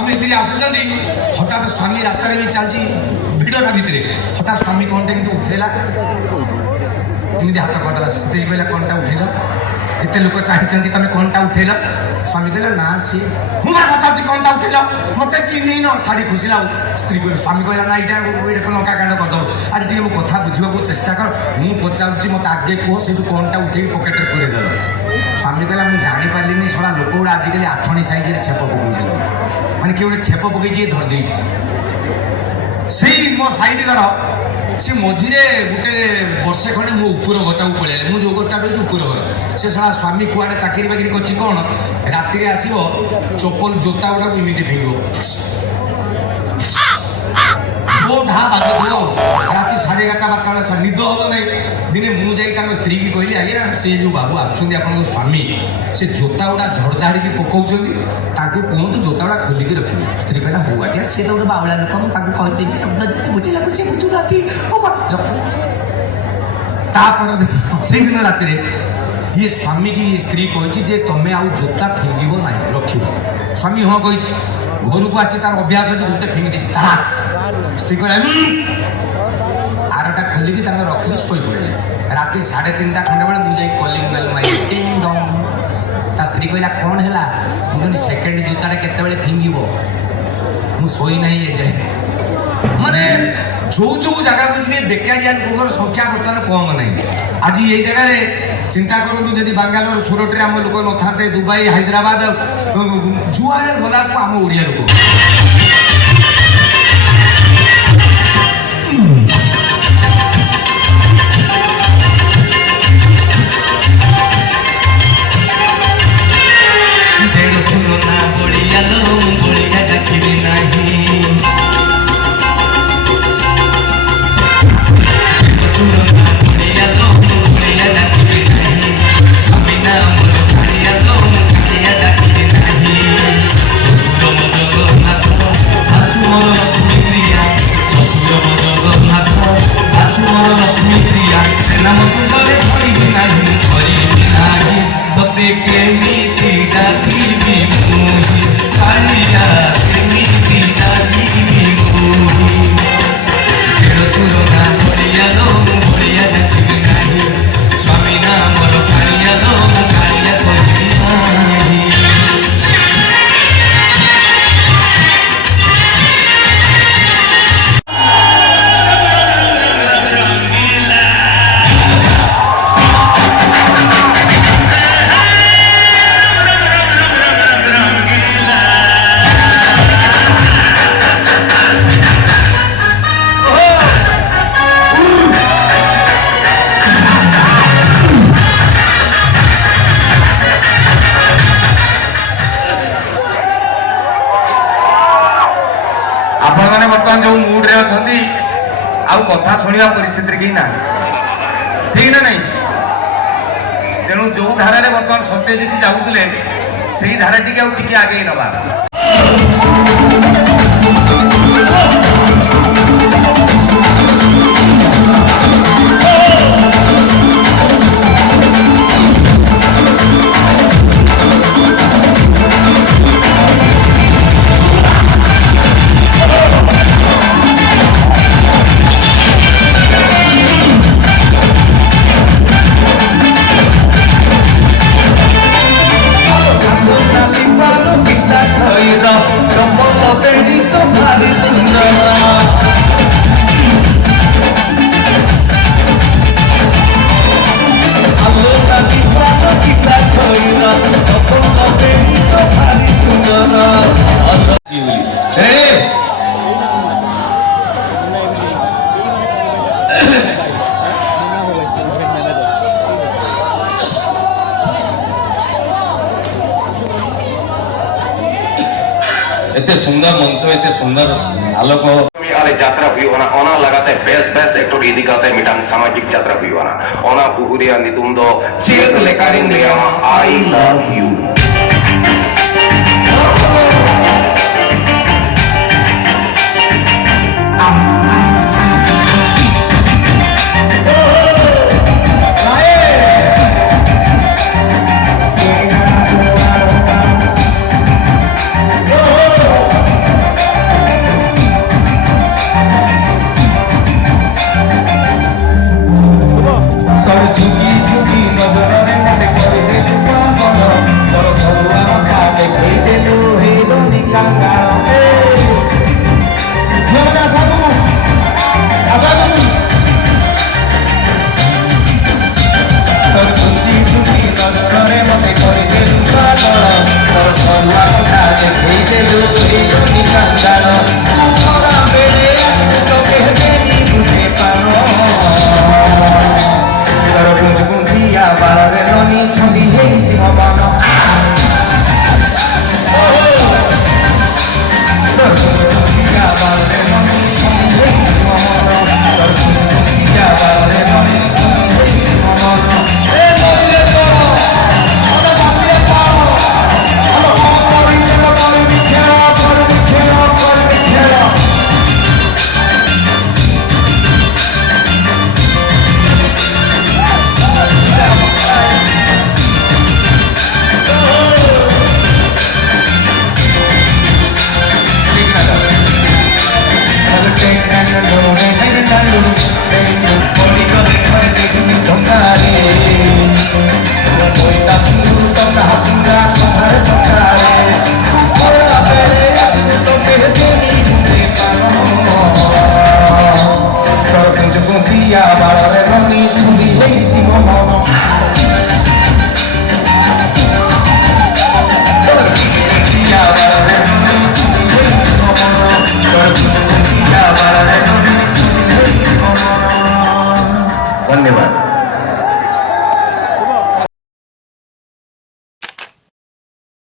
स्वामी स्त्री आसुचंदी हठात स्वामी रास्ता भी चलती भिड़टा भितर हठात स्वामी कौनटा कि उठेला एमती हाथ करदेला स्त्री कहला कौनटा उठेल एत लोक चाहिए तुम कौनटा उठेल स्वामी कहला ना सी मुझे पचार कौनटा उठेल मत चिन्ह न शाढ़ी खुशला स्त्री कह स्वामी कहला ना यहाँ लंका कांड करदेव आज टे मो कथा बुझा चेष्टा कर मुझे पचार मत आगे कह से कौनटा उठे पकेट पूरेदेल स्वामी कहला मुझे जापारे सला लोक गुड़ा आजिकल आठणी सैज छेप पकाउन मैंने किए गोटे छेप पकई धरदे से मो सैड घर सी मझे गोटे वर्षे खंडे मो उपर घरटा को पलैले मुझे जो घरटा रही उपर घर से सारा स्वामी कुआड़े चाकरी बाकरी कर कौन राति आसो चप्पल जोता गुड़ा इमिटी फिंग ढा बाग राति 11:30 निद हम ना दिने मुझे स्त्री की कहली आज्ञा से जो बाबू आसुँच आप स्वामी से जोता गुड़ा धड़धाड़ी पकाउं कहतु जोता गुड़ा खोलिकी रखिए स्त्री कहला हूँ आज्ञा सी तो गोटे बावला लोक कहते शब्द जिते बुझे लगे बुझुनाती से दिन रात ये स्वामी की स्त्री कही तुम्हें आउ जोता फिंगब ना रख स्वामी हाँ कही घर को आसी तार अभ्यास अच्छे गोटे फिंगी स्त्री कहला आरटा खोलिकी रखी शोई पड़े राति 3:30 खंडे बेले मुझे कलिंग बेल मारी टिंग डंग ता स्त्री कहला कौन है मुझे सेकेंड जोता केत फिंगब मुई ना ये जाए माने जो जो जगह को जी बेकारिया लोक संख्या बर्तमान कम ना आज ये जगह चिंता करूँ जब बांगालोर सूरत में आम लोक न था दुबई हैदराबाद जुआड़े गला को आम ओडिया लोक बर्तमान जो मूड रे अच्छा आउ कथा शुणा परिस्थिति कहीं ना ठीक ना नहीं तेणु जो धारा बर्तमान सत्यजित जाऊले से धारा टी आगे नवा एते सुंदर मंच एते सुंदर आलोक यात्रा हुई होना ओना लगाते बेस बेस एक तो इदी कहते मिटांग सामाजिक यात्रा हुई होना ओना बुहुरिया नितुम दो सियत लेकारिंग लिया आई लव यू